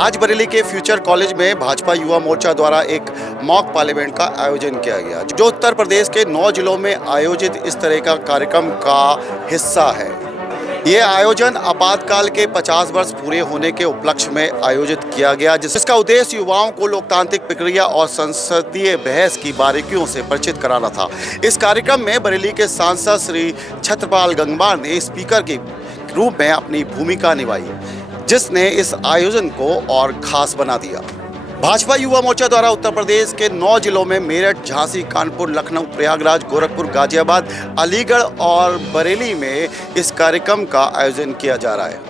आज बरेली के future college में भाजपा युवा मोर्चा द्वारा एक मॉक पार्लियामेंट का आयोजन किया गया, जो उत्तर प्रदेश के 9 जिलों में आयोजित इस तरह का कार्यक्रम का हिस्सा है। ये आयोजन आपातकाल के 50 वर्ष पूरे होने के उपलक्ष्य में आयोजित किया गया, जिसका उद्देश्य युवाओं को लोकतांत्रिक प्रक्रिया और संसदीय बहस की बारीकियों से परिचित कराना था। इस कार्यक्रम में बरेली के सांसद श्री छत्रपाल गंगवार ने स्पीकर के रूप में अपनी भूमिका निभाई, जिसने इस आयोजन को और खास बना दिया। भाजपा युवा मोर्चा द्वारा उत्तर प्रदेश के 9 जिलों में मेरठ, झांसी, कानपुर, लखनऊ, प्रयागराज, गोरखपुर, गाजियाबाद, अलीगढ़ और बरेली में इस कार्यक्रम का आयोजन किया जा रहा है।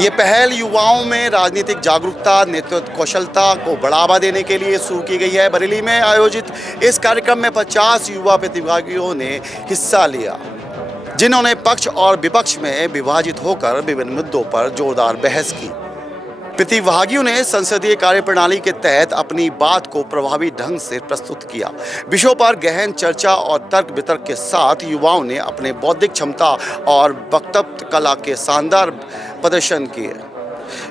ये पहल युवाओं में राजनीतिक जागरूकता, नेतृत्व कौशलता को बढ़ावा देने के लिए शुरू की गई है। बरेली में आयोजित इस कार्यक्रम में 50 युवा प्रतिभागियों ने हिस्सा लिया, जिन्होंने पक्ष और विपक्ष में विभाजित होकर विभिन्न मुद्दों पर जोरदार बहस की। प्रतिभागियों ने संसदीय कार्यप्रणाली के तहत अपनी बात को प्रभावी ढंग से प्रस्तुत किया। विषयों पर गहन चर्चा और तर्क वितर्क के साथ युवाओं ने अपने बौद्धिक क्षमता और वक्तव्य कला के शानदार प्रदर्शन किए।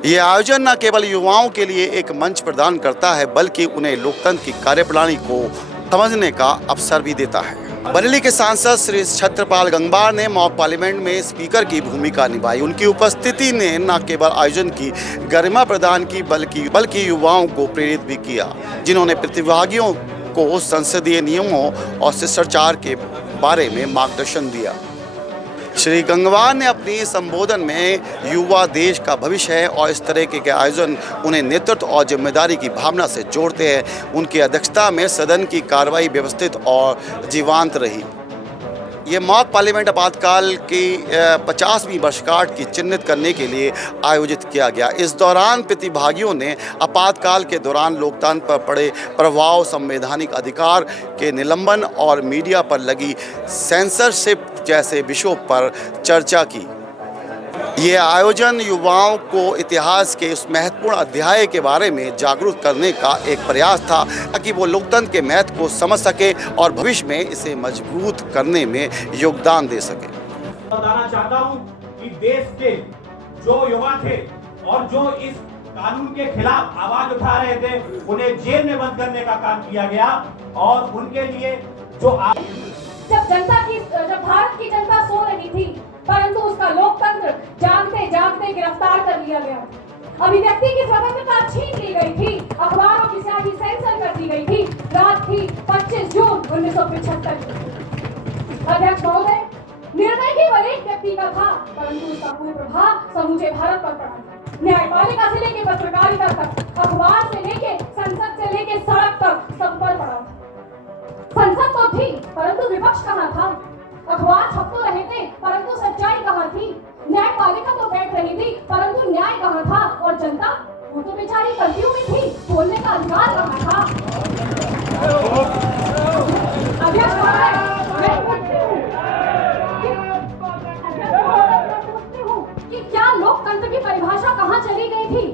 ये आयोजन न केवल युवाओं के लिए एक मंच प्रदान करता है, बल्कि उन्हें लोकतंत्र की कार्यप्रणाली को समझने का अवसर भी देता है। बरेली के सांसद श्री छत्रपाल गंगवार ने मॉक पार्लियामेंट में स्पीकर की भूमिका निभाई। उनकी उपस्थिति ने न केवल आयोजन की गरिमा प्रदान की, बल्कि युवाओं को प्रेरित भी किया, जिन्होंने प्रतिभागियों को संसदीय नियमों और शिष्टाचार के बारे में मार्गदर्शन दिया। श्री गंगवार ने अपनी संबोधन में युवा देश का भविष्य है और इस तरह के आयोजन उन्हें नेतृत्व और जिम्मेदारी की भावना से जोड़ते हैं। उनकी अध्यक्षता में सदन की कार्रवाई व्यवस्थित और जीवंत रही। ये मॉक पार्लियामेंट आपातकाल की 50वीं वर्षगांठ की चिन्हित करने के लिए आयोजित किया गया। इस दौरान प्रतिभागियों ने आपातकाल के दौरान लोकतंत्र पर पड़े प्रभाव, संवैधानिक अधिकार के निलंबन और मीडिया पर लगी सेंसरशिप जैसे विषयों पर चर्चा की। ये आयोजन युवाओं को इतिहास के इस महत्वपूर्ण अध्याय के बारे में जागरूक करने का एक प्रयास था, ताकि वो लोकतंत्र के महत्व को समझ सके और भविष्य में इसे मजबूत करने में योगदान दे सके। बताना चाहता हूं कि देश के जो युवा थे और जो इस कानून के खिलाफ आवाज उठा रहे थे, उन्हें जेल में बंद करने का काम किया गया और उनके लिए जो जब भारत की जनता सो रही थी, परंतु उसका लोकतंत्र जागते जागते गिरफ्तार कर लिया गया। अभिव्यक्ति की स्वतंत्रता छीन ली गई थी, अखबारों की स्याही सेंसर कर दी गई थी। रात थी 25 जून 1975 की। अध्यक्ष महोदय, निर्णय केवल एक व्यक्ति का था, परंतु उसका पूर्ण प्रभाव समूचे भारत पर पड़ा। न्यायपालिका से लेकर पत्रकारिता तक, अखबार से लेकर संसद से लेकर सड़क तक सब पर पड़ा। संसद तो थी, परंतु विपक्ष कहाँ था? अखबार छप तो रहे थे, परंतु सच्चाई कहाँ थी? न्यायपालिका तो बैठ रही थी, परंतु न्याय कहाँ था? और जनता, वो तो बेचारी कर्फ्यू में थी, बोलने का अधिकार कहाँ था? अध्यक्ष महोदय, मैं पूछती हूँ कि क्या लोकतंत्र की परिभाषा कहाँ चली गई थी?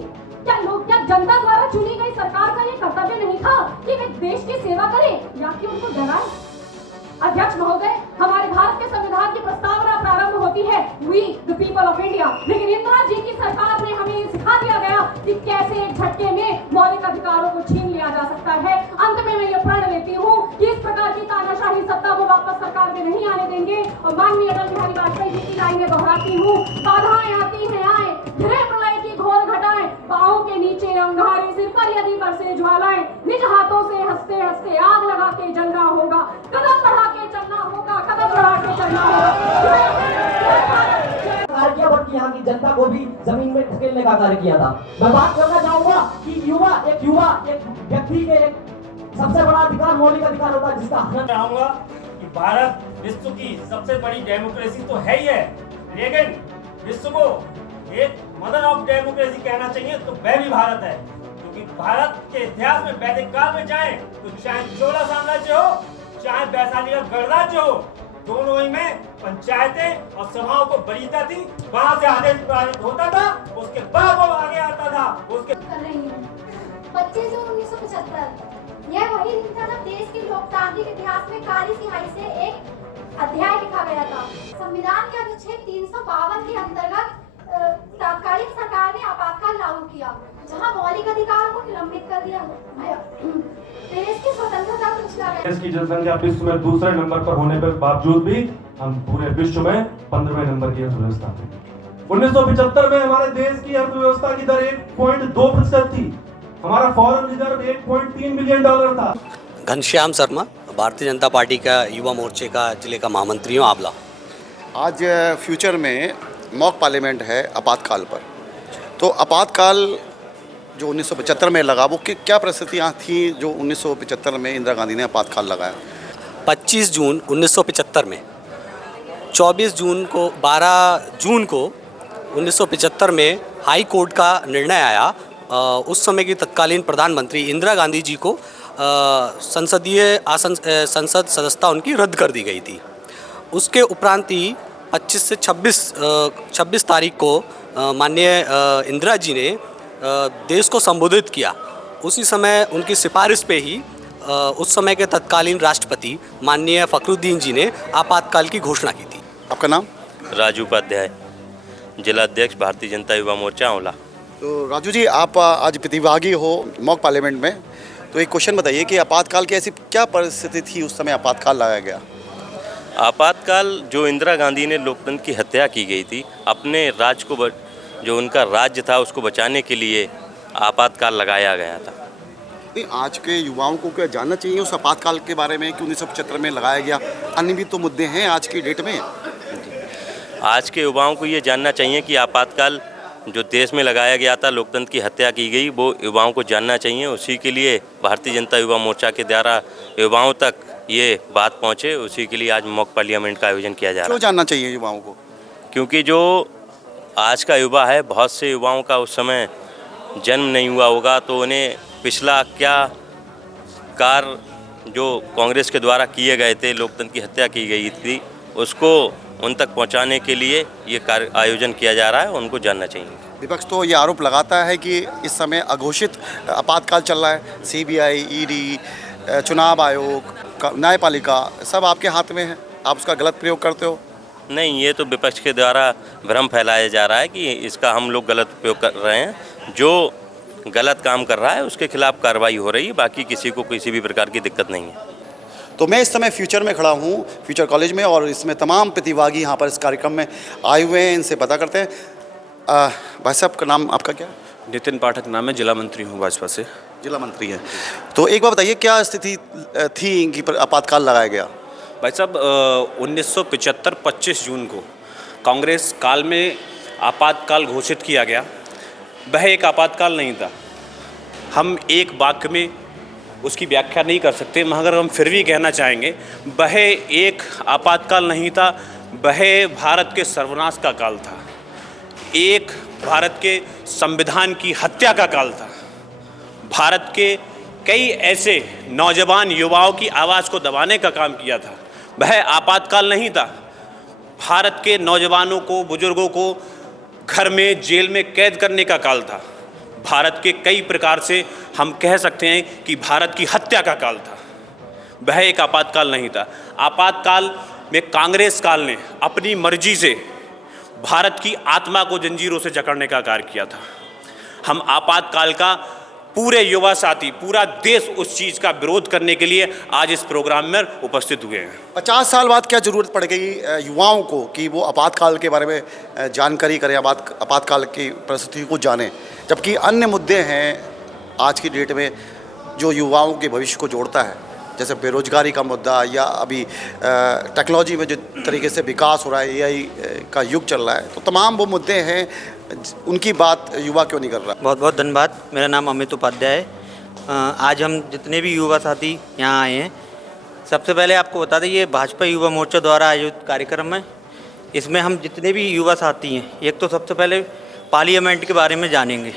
क्या जनता द्वारा चुनी गई सरकार का ये कर्तव्य नहीं था कि वे देश की सेवा करें या कि उनको डराएं? अध्यक्ष महोदय, हमारे भारत के संविधान की प्रस्तावना प्रारंभ होती है we the people of India, लेकिन इंदिरा जी की सरकार ने हमें सिखा दिया गया कि कैसे एक झटके में मौलिक अधिकारों को छीन लिया जा सकता है। अंत में मैं ये प्रण लेती हूँ कि इस प्रकार की तानाशाही सत्ता को वापस सरकार में नहीं आने देंगे और माननीय अटल बिहारी वाजपेयी जी की लाइनें दोहराती हूँ। बाधाएं आती हैं आए, घिरे प्रलय की घोर घटाएं, पाँव के नीचे अंगारे, सिर पर यदि बरसे ज्वालाएं, निज हाथों से हंसते हंसते आग लगा के जलना होगा, कदम बढ़ा के चलना होगा, कदम बढ़ा के चलना होगा। यहाँ की जनता को भी जमीन में धकेलने का कार्य किया था। मैं बात करना चाहूंगा कि एक व्यक्ति के एक सबसे बड़ा अधिकार मौलिक अधिकार होता है, जिसका चाहूंगा कि भारत विश्व की सबसे बड़ी डेमोक्रेसी तो है ही है, लेकिन विश्व को एक मदर ऑफ डेमोक्रेसी कहना चाहिए तो वह भी भारत है। क्योंकि भारत के इतिहास में वैदिक काल में जाए तो चाहे चोला साम्राज्य हो, चाहे वैशाली का गणराज्य हो, दोनों ही में पंचायतें और सभाओं को वरीयता थी। वहां से आदेश पारित होता था, उसके बाद वो आगे आता था। उसके 25 जून 1975 यह वही दिन था जब देश के लोकतांत्रिक इतिहास में काली स्याही से एक अध्याय लिखा गया था। संविधान के अनुच्छेद 352 के अंतर्गत तत्कालीन सरकार ने आपातकाल लागू किया, जहां मौलिक अधिकारों को निलंबित कर दिया गया, देश की स्वतंत्रता कुछ लगा। देश की जनसंख्या विश्व में दूसरे नंबर पर होने के बावजूद भी हम पूरे विश्व में 15वें नंबर की अर्थव्यवस्था थे। 1975 में हमारे देश की अर्थव्यवस्था की दर 1.2% थी। हमारा फॉरेन रिजर्व 1.3 बिलियन डॉलर था। घनश्याम शर्मा, भारतीय जनता पार्टी का युवा मोर्चे का जिले का महामंत्री हूँ, आंवला। आज फ्यूचर में मॉक पार्लियामेंट है आपातकाल पर, तो आपातकाल जो 1975 में लगा वो क्या परिस्थितियाँ थी जो 1975 में इंदिरा गांधी ने आपातकाल लगाया? 25 जून 1975 में 24 जून को 12 जून को 1975 में हाई कोर्ट का निर्णय आया। उस समय की तत्कालीन प्रधानमंत्री इंदिरा गांधी जी को संसद सदस्यता उनकी रद्द कर दी गई थी। उसके उपरांत ही 25 से 26 तारीख को माननीय इंदिरा जी ने देश को संबोधित किया। उसी समय उनकी सिफारिश पे ही उस समय के तत्कालीन राष्ट्रपति माननीय फखरुद्दीन जी ने आपातकाल की घोषणा की थी। आपका नाम? राजू उपाध्याय, जिला अध्यक्ष भारतीय जनता युवा मोर्चा आंवला। तो राजू जी, आप आज प्रतिभागी हो मॉक पार्लियामेंट में, तो एक क्वेश्चन बताइए कि आपातकाल की ऐसी क्या परिस्थिति थी उस समय आपातकाल लगाया गया? आपातकाल जो इंदिरा गांधी ने लोकतंत्र की हत्या की गई थी, अपने राज्य को जो उनका राज्य था उसको बचाने के लिए आपातकाल लगाया गया था। नहीं, आज के युवाओं को क्या जानना चाहिए उस आपातकाल के बारे में कि 1975 में लगाया गया? अन्य भी तो मुद्दे हैं आज की डेट में। आज के युवाओं को ये जानना चाहिए कि आपातकाल जो देश में लगाया गया था, लोकतंत्र की हत्या की गई, वो युवाओं को जानना चाहिए। उसी के लिए भारतीय जनता युवा मोर्चा के द्वारा युवाओं तक ये बात पहुँचे, उसी के लिए आज मॉक पार्लियामेंट का आयोजन किया जा रहा है। क्यों जानना चाहिए युवाओं को? क्योंकि जो आज का युवा है, बहुत से युवाओं का उस समय जन्म नहीं हुआ होगा, तो उन्हें पिछला क्या कार्य जो कांग्रेस के द्वारा किए गए थे, लोकतंत्र की हत्या की गई थी, उसको उन तक पहुंचाने के लिए ये कार्य आयोजन किया जा रहा है, उनको जानना चाहिए। विपक्ष तो ये आरोप लगाता है कि इस समय अघोषित आपातकाल चल रहा है। सीबीआई, ईडी, चुनाव आयोग, न्यायपालिका सब आपके हाथ में है, आप उसका गलत प्रयोग करते हो। नहीं, ये तो विपक्ष के द्वारा भ्रम फैलाया जा रहा है कि इसका हम लोग गलत उपयोग कर रहे हैं। जो गलत काम कर रहा है उसके खिलाफ कार्रवाई हो रही है, बाकी किसी को किसी भी प्रकार की दिक्कत नहीं है। तो मैं इस समय फ्यूचर में खड़ा हूँ, फ्यूचर कॉलेज में, और इसमें तमाम प्रतिभागी यहाँ पर इस कार्यक्रम में आए हुए हैं। इनसे पता करते हैं। भाई साहब, का नाम आपका क्या? नितिन पाठक नाम है, जिला मंत्री हूँ भाजपा से। जिला मंत्री हैं। तो एक बार बताइए, क्या स्थिति थी इनकी आपातकाल लगाया गया? भाई साहब, 1975 25 जून को कांग्रेस काल में आपातकाल घोषित किया गया। वह एक आपातकाल नहीं था। हम एक वाक्य में उसकी व्याख्या नहीं कर सकते, मगर हम फिर भी कहना चाहेंगे, वह एक आपातकाल नहीं था, वह भारत के सर्वनाश का काल था। एक भारत के संविधान की हत्या का काल था। भारत के कई ऐसे नौजवान युवाओं की आवाज़ को दबाने का काम किया था। वह आपातकाल नहीं था। भारत के नौजवानों को, बुजुर्गों को घर में, जेल में कैद करने का काल था। भारत के कई प्रकार से हम कह सकते हैं कि भारत की हत्या का काल था। वह एक आपातकाल नहीं था। आपातकाल में कांग्रेस काल ने अपनी मर्जी से भारत की आत्मा को जंजीरों से जकड़ने का कार्य किया था। हम आपातकाल का पूरे युवा साथी, पूरा देश उस चीज़ का विरोध करने के लिए आज इस प्रोग्राम में उपस्थित हुए हैं। 50 साल बाद क्या ज़रूरत पड़ गई युवाओं को कि वो आपातकाल के बारे में जानकारी करें, आपातकाल की परिस्थिति को जानें, जबकि अन्य मुद्दे हैं आज की डेट में जो युवाओं के भविष्य को जोड़ता है, जैसे बेरोजगारी का मुद्दा, या अभी टेक्नोलॉजी में जिस तरीके से विकास हो रहा है, एआई का युग चल रहा है, तो तमाम वो मुद्दे हैं, उनकी बात युवा क्यों नहीं कर रहा? बहुत बहुत धन्यवाद। मेरा नाम अमित उपाध्याय है। आज हम जितने भी युवा साथी यहाँ आए हैं, सबसे पहले आपको बता दें, ये भाजपा युवा मोर्चा द्वारा आयोजित कार्यक्रम है। इसमें हम जितने भी युवा साथी हैं, एक तो सबसे पहले पार्लियामेंट के बारे में जानेंगे,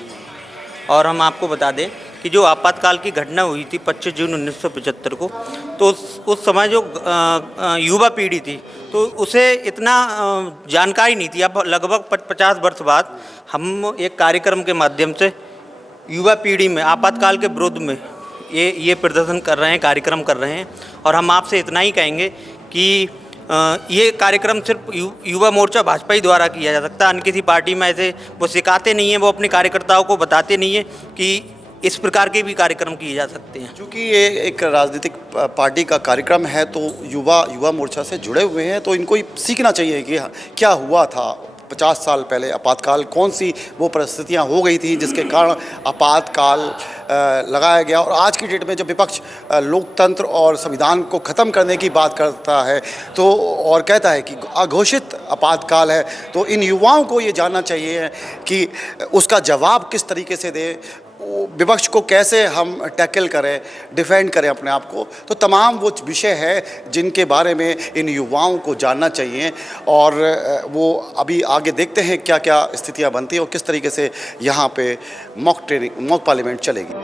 और हम आपको बता दें कि जो आपातकाल की घटना हुई थी 25 जून 1975 को, तो उस समय जो युवा पीढ़ी थी, तो उसे इतना जानकारी नहीं थी। अब लगभग 50 वर्ष बाद हम एक कार्यक्रम के माध्यम से युवा पीढ़ी में आपातकाल के विरुद्ध में ये प्रदर्शन कर रहे हैं, कार्यक्रम कर रहे हैं। और हम आपसे इतना ही कहेंगे कि ये कार्यक्रम सिर्फ युवा मोर्चा भाजपा ही द्वारा किया जा सकता है। अन्य किसी पार्टी में ऐसे वो सिखाते नहीं हैं, वो अपने कार्यकर्ताओं को बताते नहीं हैं कि इस प्रकार के भी कार्यक्रम किए जा सकते हैं। क्योंकि ये एक राजनीतिक पार्टी का कार्यक्रम है तो युवा मोर्चा से जुड़े हुए हैं, तो इनको सीखना चाहिए कि क्या हुआ था 50 साल पहले आपातकाल, कौन सी वो परिस्थितियां हो गई थी जिसके कारण आपातकाल लगाया गया। और आज की डेट में जब विपक्ष लोकतंत्र और संविधान को ख़त्म करने की बात करता है तो और कहता है कि अघोषित आपातकाल है, तो इन युवाओं को ये जानना चाहिए कि उसका जवाब किस तरीके से दे, विपक्ष को कैसे हम टैकल करें, डिफेंड करें अपने आप को। तो तमाम वो विषय है जिनके बारे में इन युवाओं को जानना चाहिए और वो अभी आगे देखते हैं क्या क्या स्थितियां बनती हैं और किस तरीके से यहाँ पे मॉक पार्लियामेंट चलेगी।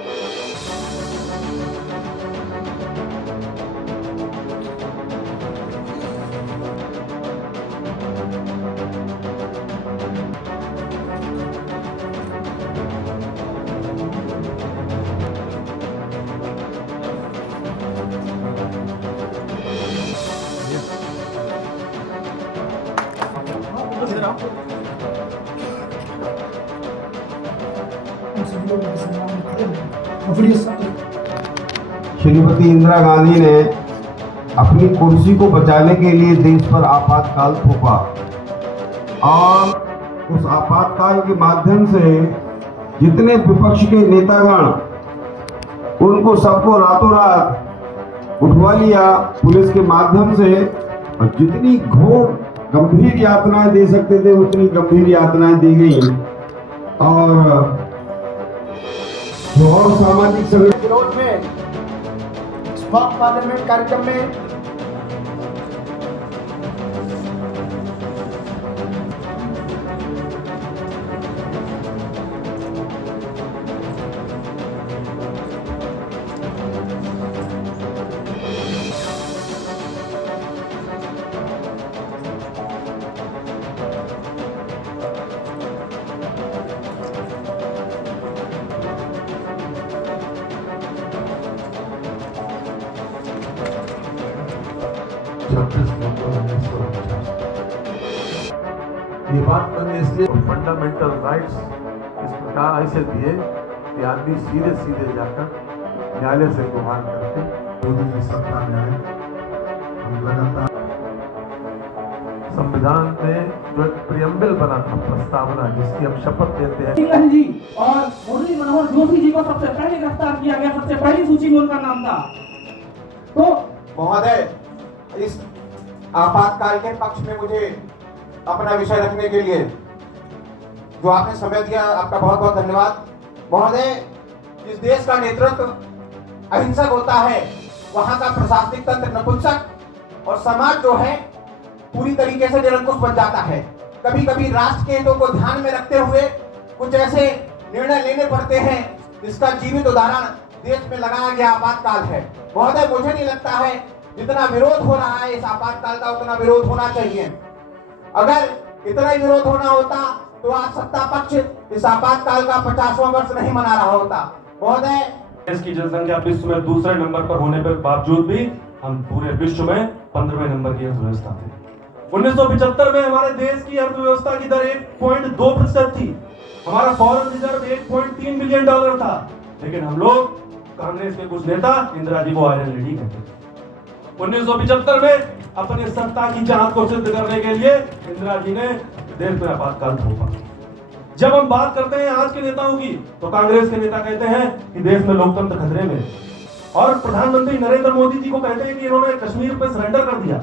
श्रीमती इंदिरा गांधी ने अपनी कुर्सी को बचाने के लिए देश पर आपातकाल थोपा और उस आपातकाल के माध्यम से जितने विपक्ष के नेतागण उनको सबको रातों रात उठवा लिया पुलिस के माध्यम से, और जितनी घोर गंभीर यातनाएं दे सकते थे उतनी गंभीर यातनाएं दी गई। और जो और सामाजिक संगठन विरोध में मॉक पार्लियामेंट कार्यक्रम में ये बात मैंने इसलिए फंडामेंटल राइट्स इस प्रकार ऐसे दिए कि आदमी सीधे सीधे जाकर न्यायालय से गुहार करके मोदी की सत्ता में आए। हम लगातार संविधान में जो एक प्रियम्बल बना था, प्रस्तावना जिसकी हम शपथ लेते हैं जी और मुरली मनोहर जोशी जी को सबसे पहले गिरफ्तार किया गया, सबसे पहली सूची में उनका नाम था। तो महोदय, इस आपातकाल के पक्ष में मुझे अपना विषय रखने के लिए जो आपने समय दिया, आपका बहुत बहुत धन्यवाद। महोदय, जिस देश का नेतृत्व अहिंसक होता है वहां का प्रशासनिक तंत्र नपुंसक और समाज जो है पूरी तरीके से निरंकुश बन जाता है। कभी कभी राष्ट्र के हितों को ध्यान में रखते हुए कुछ ऐसे निर्णय लेने पड़ते हैं जिसका जीवित उदाहरण देश में लगाया गया आपातकाल है। महोदय, मुझे नहीं लगता है जितना विरोध हो रहा है इस आपातकाल का उतना विरोध होना चाहिए। अगर इतना ही विरोध होना होता तो आज सत्ता पक्ष इस आपातकाल का 50वां वर्ष नहीं मना रहा होता। महोदय, देश की जनसंख्या विश्व में दूसरे नंबर पर होने के बावजूद भी हम पूरे विश्व में 15वें नंबर की अर्थव्यवस्था थे। 1975 में हमारे देश की अर्थव्यवस्था की दर 1.2% थी। हमारा फॉरेन रिजर्व 1.3 बिलियन डॉलर था, लेकिन हम लोग कांग्रेस के कुछ नेता इंदिरा जी को आयरन लेडी कहते थे। 1975 में अपने सत्ता की चाहत को सिद्ध करने के लिए इंदिरा जी ने देश में आपातकाल थोपा। जब हम बात करते हैं आज के नेताओं की तो कांग्रेस के नेता कहते हैं कि देश में लोकतंत्र खतरे में, और प्रधानमंत्री नरेंद्र मोदी जी को कहते हैं कि इन्होंने कश्मीर पे सरेंडर कर दिया।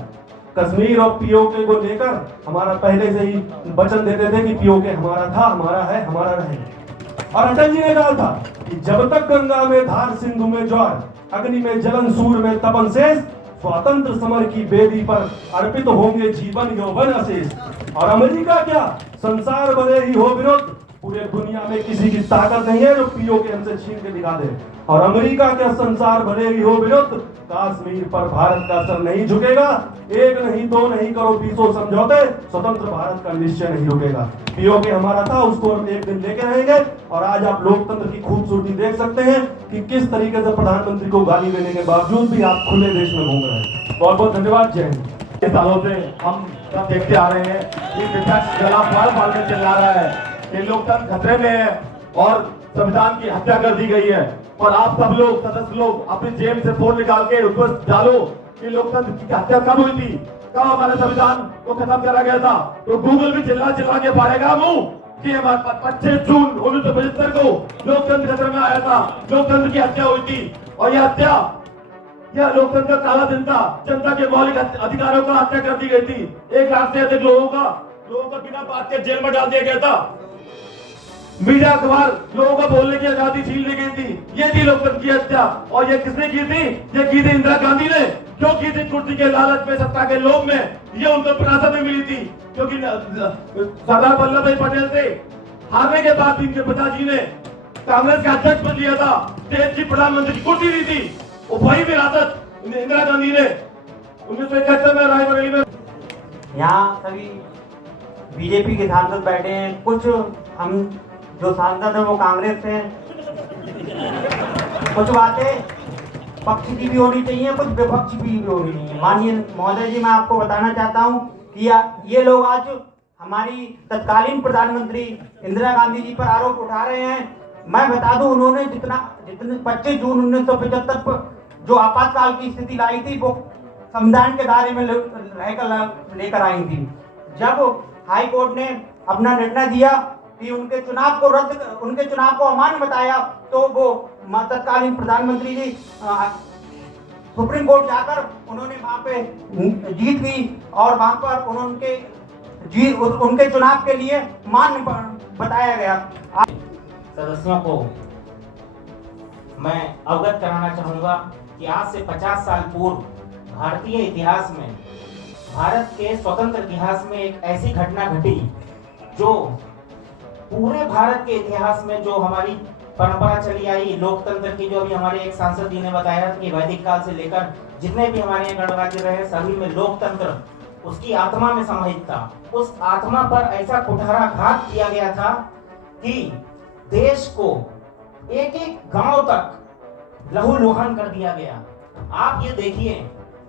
कश्मीर और पीओके को लेकर हमारा पहले से ही वचन देते थे कि पीओके हमारा था, हमारा है, हमारा रहेगा। और अटल जी ने कहा था कि जब तक गंगा में धार, सिंधु में ज्वार, अग्नि में जलन, सूर्य में तपन शेष, स्वतंत्र समर की वेदी पर अर्पित होंगे जीवन यौवन अशेष। और अमेरिका क्या, संसार भले ही हो विरोध, पूरे दुनिया में किसी की ताकत नहीं है जो पीओके हमसे छीन के दिखा दे। और अमेरिका क्या, संसार भले ही हो विरोध, कश्मीर पर भारत का सर नहीं झुकेगा। एक नहीं, दो नहीं, करो 20 समझौते, स्वतंत्र भारत का निश्चय नहीं रुकेगा। पीओके हमारा था, उसको हम एक दिन लेके रहेंगे। और आज आप लोकतंत्र की खूबसूरती देख सकते हैं कि किस तरीके से प्रधानमंत्री को गाली देने के बावजूद भी आप खुले देश में घूम रहे हैं। बहुत बहुत धन्यवाद। जय हिंद। इस सालों से हम सब देखते आ रहे हैं कि विपक्ष गला फाड़ के चिल्ला रहा है कि लोकतंत्र खतरे में है और संविधान की हत्या कर दी गई है। और आप सब लोग सदस्य लोग अपनी जेब से फोन निकाल के उस पर डालो कि लोकतंत्र की हत्या कब हुई थी, कब हमारे संविधान को खत्म करा गया था। तो गूगल भी चिल्ला चिल्ला के फाड़ेगा मुंह कि हमारे 25 जून 1975 को लोकतंत्र खतरे में आया था, लोकतंत्र की हत्या हुई थी। और यह हत्या, यह लोकतंत्र का काला दिन था। जनता के मौलिक अधिकारों का हत्या कर दी गई थी। 1 लाख से अधिक लोगों का बिना बात के जेल में डाल दिया गया था। मीडिया अखबार लोगों का बोलने की आजादी छीन ली गई थी। ये थी लोकतंत्र की हत्या। और ये किसने की थी? ये की थी इंदिरा गांधी ने। क्यों की थी? कुर्सी के लालच में, सत्ता के लोभ में। ये उनको विरासत में मिली थी, क्योंकि सरदार वल्लभ भाई पटेल से हारने के बाद इनके पिताजी ने कांग्रेस का अध्यक्ष पद लिया था, देश की प्रधानमंत्री की कुर्सी दी थी। वो वही विरासत इंदिरा गांधी ने 1971 में रायबरेली में। यहाँ सभी बीजेपी के सांसद बैठे हैं, कुछ हम जो सांसद हैं वो कांग्रेस से हैं। कुछ बातें पक्ष की भी होनी चाहिए, कुछ विपक्ष की भी होनी चाहिए। माननीय महोदय जी, मैं आपको बताना चाहता हूँ कि ये लोग आज हमारी तत्कालीन प्रधानमंत्री इंदिरा गांधी जी पर आरोप उठा रहे हैं। मैं बता दूं, उन्होंने जितने 25 जून 1975 पर जो आपातकाल की स्थिति लाई थी वो संविधान के दायरे में लेकर आई थी। जब हाई कोर्ट ने अपना निर्णय दिया कि उनके चुनाव को अमान्य बताया, तो वो तत्कालीन प्रधानमंत्री जी सुप्रीम कोर्ट जाकर उन्होंने वहां पे जीत गई और वहां पर उनके चुनाव के लिए मान्य बताया गया। सदस्यों को मैं अवगत कराना चाहूंगा कि आज से 50 साल पूर्व भारतीय इतिहास में, भारत के स्वतंत्र इतिहास में एक ऐसी घटना घटी जो पूरे भारत के इतिहास में, जो हमारी परंपरा चली आई लोकतंत्र की, जो अभी हमारे एक सांसद जी ने बताया कि वैदिक काल से लेकर जितने भी हमारे यहाँ गणराज्य रहे सभी में लोकतंत्र उसकी आत्मा में समाहित था। उस आत्मा पर ऐसा कुठाराघात किया गया था कि देश को एक एक गांव तक लहूलुहान कर दिया गया। आप ये देखिए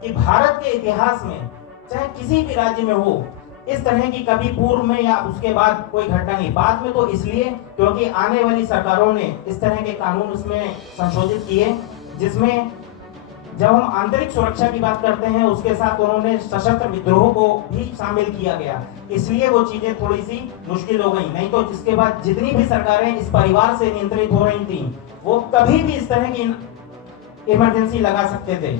कि भारत के इतिहास में चाहे किसी भी राज्य में हो, इस तरह की कभी पूर्व में या उसके बाद कोई घटना नहीं। बाद में तो इसलिए क्योंकि आने वाली सरकारों ने इस तरह के कानून उसमें संशोधित किए, जिसमें जब हम आंतरिक सुरक्षा की बात करते हैं उसके साथ उन्होंने सशस्त्र विद्रोह को भी शामिल किया गया। इसलिए वो चीजें थोड़ी सी मुश्किल हो गई। नहीं तो जिसके बाद जितनी भी सरकारें इस परिवार से नियंत्रित हो रही थी वो कभी भी इस तरह की इमरजेंसी लगा सकते थे।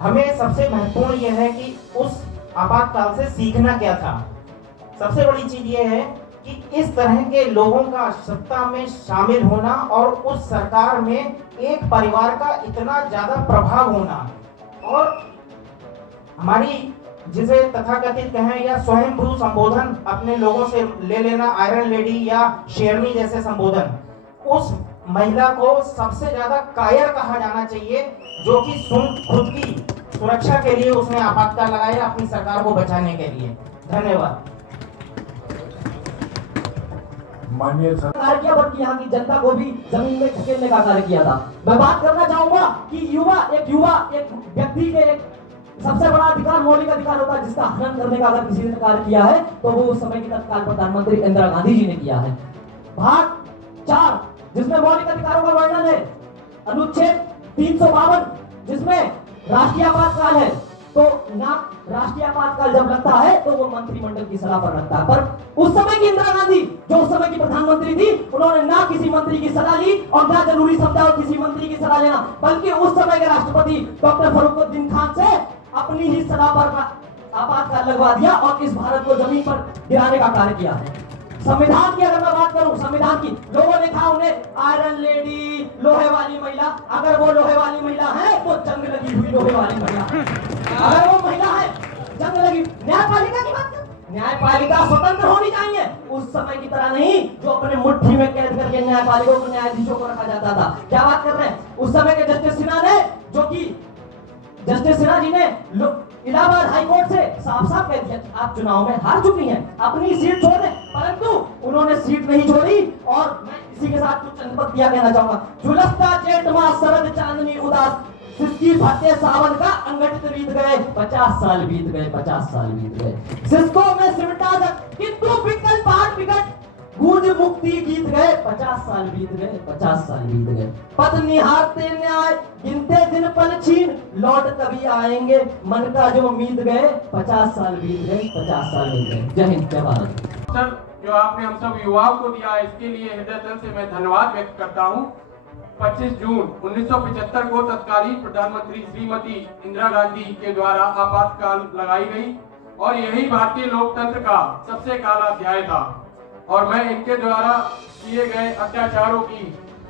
हमें सबसे महत्वपूर्ण यह है कि उस आपातकाल से सीखना क्या था। सबसे बड़ी चीज ये है कि इस तरह के लोगों का सत्ता में शामिल होना और उस सरकार में एक परिवार का इतना ज्यादा प्रभाव होना, और हमारी जिसे तथाकथित कहें या स्वयंभू संबोधन अपने लोगों से ले लेना, आयरन लेडी या शेरनी जैसे संबोधन, उस महिला को सबसे ज्यादा कायर कहा जाना चाहिए जो कि खुद की सुरक्षा के लिए उसने आपातकाल लगाया अपनी सरकार को बचाने के लिए। धन्यवाद। माननीय सरकार किया, बल्कि यहाँ की जनता को भी जमीन में धकेलने का कार्य किया था। मैं बात करना चाहूंगा कि एक व्यक्ति के एक सबसे बड़ा अधिकार मौलिक अधिकार होता है जिसका हनन करने का अगर किसी ने कार्य किया है तो वो उस समय की तत्काल प्रधानमंत्री इंदिरा गांधी जी ने किया है। भाग 4 जिसमें मौलिक अधिकारों का वर्णन है, अनुच्छेद 352 जिसमें राष्ट्रीय आपातकाल है, तो ना राष्ट्रीय आपातकाल जब लगता है तो वो मंत्रिमंडल की सलाह पर लगता है। पर उस समय की इंदिरा गांधी जो उस समय की प्रधानमंत्री थी, उन्होंने ना किसी मंत्री की सलाह ली और ना जरूरी समझा किसी मंत्री की सलाह लेना, बल्कि उस समय के राष्ट्रपति डॉक्टर फर्रुखुद्दीन खान से अपनी ही सलाह पर आपातकाल लगवा दिया और इस भारत को जमीन पर गिराने का कार्य किया है। संविधान की अगर मैं बात करूं, संविधान की लोगों ने कहा उन्हें आयरन लेडी, लोहे वाली महिला। अगर वो लोहे वाली महिला है तो जंग लगी हुई लोहे वाली महिला, अगर वो महिला है जंग लगी। न्यायपालिका की बात, न्यायपालिका स्वतंत्र होनी चाहिए, उस समय की तरह नहीं जो अपने मुट्ठी में कैद करके न्यायपालिका को, न्यायाधीशों को रखा जाता था। क्या बात कर रहे हैं? उस समय के जस्टिस सिन्हा ने, जो कि जस्टिस सिन्हा जी ने इलाहाबाद हाई कोर्ट से साफ कह दिया आप चुनाव में हार चुकी हैं, अपनी सीट छोड़ दें, परंतु उन्होंने सीट नहीं छोड़ी। और मैं इसी के साथ कुछ चंद पंक्तियां कहना चाहूंगा। झुलसता जेठ मास शरद चांदनी उदास, सिसकी फतेह सावन का अंगठित बीत गए, 50 साल बीत गए, 50 साल बीत गए। सिस्को में सिमटा किंतु विकल्प पाठ विकट गूंज मुक्ति गीत गए, 50 साल बीत गए, 50 साल बीत गए। पथ निहारते न्याय गिनते दिन पल छीन, लौट कभी आएंगे मन का जो उम्मीद गए, 50 साल बीत गए, 50 साल बीत गए। जय हिंद, जय भारत। सर, जो आपने हम सब युवाओं को दिया इसके लिए हृदय दिल से मैं धन्यवाद व्यक्त करता हूं। 25 जून 1975 को तत्कालीन प्रधानमंत्री श्रीमती इंदिरा गांधी के द्वारा आपातकाल लगाई गई और यही भारतीय लोकतंत्र का सबसे काला अध्याय था और मैं इनके द्वारा किए गए अत्याचारों की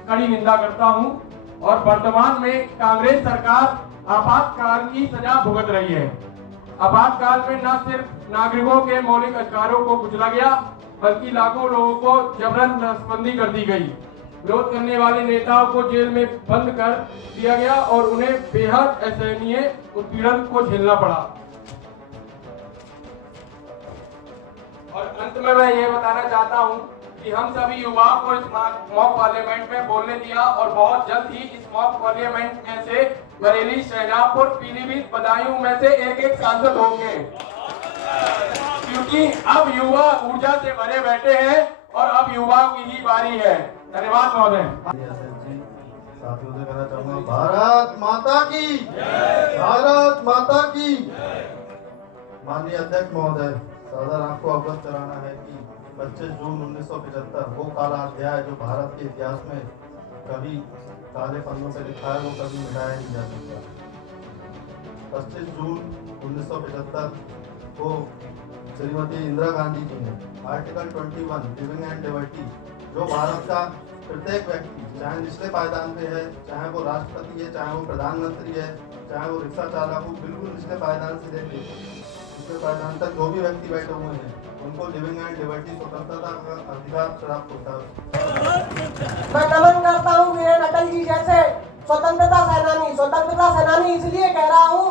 कड़ी निंदा करता हूं और वर्तमान में कांग्रेस सरकार आपातकाल की सजा भुगत रही है। आपातकाल में न सिर्फ नागरिकों के मौलिक अधिकारों को कुचला गया बल्कि लाखों लोगों को जबरन नसबंदी कर दी गई। विरोध करने वाले नेताओं को जेल में बंद कर दिया गया और उन्हें बेहद असहनीय उत्पीड़न को झेलना पड़ा। और अंत में मैं ये बताना चाहता हूँ कि हम सभी युवाओं को इस मॉक पार्लियामेंट में बोलने दिया और बहुत जल्द ही इस मॉक पार्लियामेंट में से बरेली, शाहजहांपुर, पीलीभीत, बदायूं में से एक सांसद होंगे क्योंकि अब युवा ऊर्जा से भरे बैठे हैं और अब युवाओं की ही बारी है। धन्यवाद महोदय। साथियों से कहना चाहूंगा भारत माता की, भारत माता की। माननीय अध्यक्ष महोदय, सादर आपको अवगत कराना है कि 25 जून 1975 वो काला अध्याय जो भारत के इतिहास में कभी काले पन्नों से लिखा है वो कभी मिटाया नहीं जा सकता। 25 जून 1975 को श्रीमती इंदिरा गांधी जी ने आर्टिकल 21 लिविंग एंड लिबर्टी जो भारत का प्रत्येक व्यक्ति चाहे निचले पायदान पे है, चाहे वो राष्ट्रपति है, चाहे वो प्रधानमंत्री है, चाहे वो रिक्शा चालक हो, बिल्कुल निचले पायदान से लेकर निचले पायदान तक जो भी व्यक्ति बैठे हुए हैं उनको लिविंग एंड लिबर्टी स्वतंत्रता का अधिकार प्राप्त होता है। मैं नमन करता हूँ वीरेन अटल जी जैसे स्वतंत्रता सेनानी इसलिए कह रहा हूँ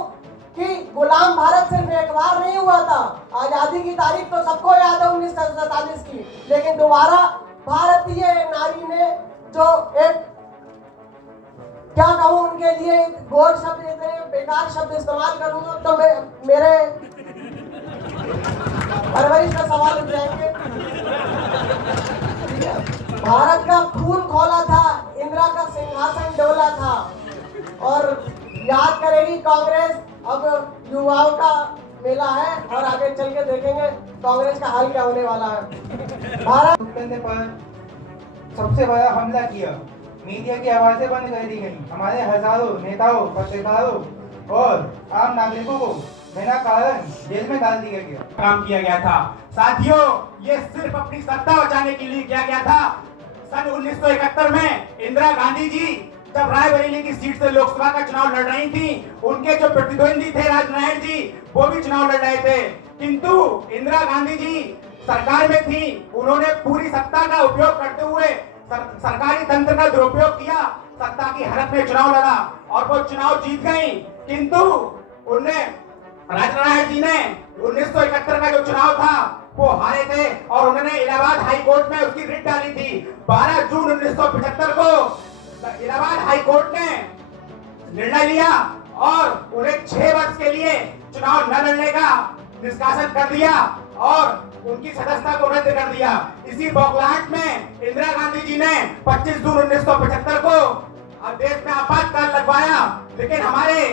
कि गुलाम भारत सिर्फ एक बार नहीं हुआ था। आजादी की तारीख तो सबको याद है 1947 की, लेकिन दोबारा भारतीय नारी ने जो एक क्या कहूँ उनके लिए गोर शब्द इतने बेकार शब्द इस्तेमाल करूंगा तो मेरे परवरिश का सवाल उठ जाएंगे। भारत का खून खोला था, इंदिरा का सिंहासन डोला था और याद करेगी कांग्रेस। अब युवाओं का मेला है और आगे चल के देखेंगे कांग्रेस का हाल क्या होने वाला है। भारत पर सबसे बड़ा हमला किया, मीडिया की आवाजें बंद कर दी गई, हमारे हजारों नेताओं, पत्रकारों और आम नागरिकों को बिना कारण जेल में डाल दिया गया, काम किया गया था। साथियों, ये सिर्फ अपनी सत्ता बचाने के लिए किया गया था। सन 1971 में इंदिरा गांधी जी जब रायबरेली की सीट से लोकसभा का चुनाव लड़ रही थी, उनके जो प्रतिद्वंदी थे राजनारायण जी वो भी चुनाव लड़ रहे थे, किंतु इंदिरा गांधी जी सरकार में थी। उन्होंने पूरी सत्ता का उपयोग करते हुए सरकारी तंत्र का दुरुपयोग किया, सत्ता की हड़प में चुनाव लड़ा और वो चुनाव जीत गई। किंतु उन्हें राजनारायण जी ने 1971 का जो चुनाव था वो हारे थे और उन्होंने इलाहाबाद हाई कोर्ट में उसकी रिट डाली थी। 12 जून 1975 को इलाहाबाद हाई कोर्ट ने निर्णय लिया और उन्हें 6 वर्ष के लिए चुनाव न लड़ने का निष्कासन कर दिया और उनकी सदस्यता को रद्द कर दिया। इसी बौखलाहट में इंदिरा गांधी जी ने 25 जून 1975 को देश में आपातकाल लगवाया, लेकिन हमारे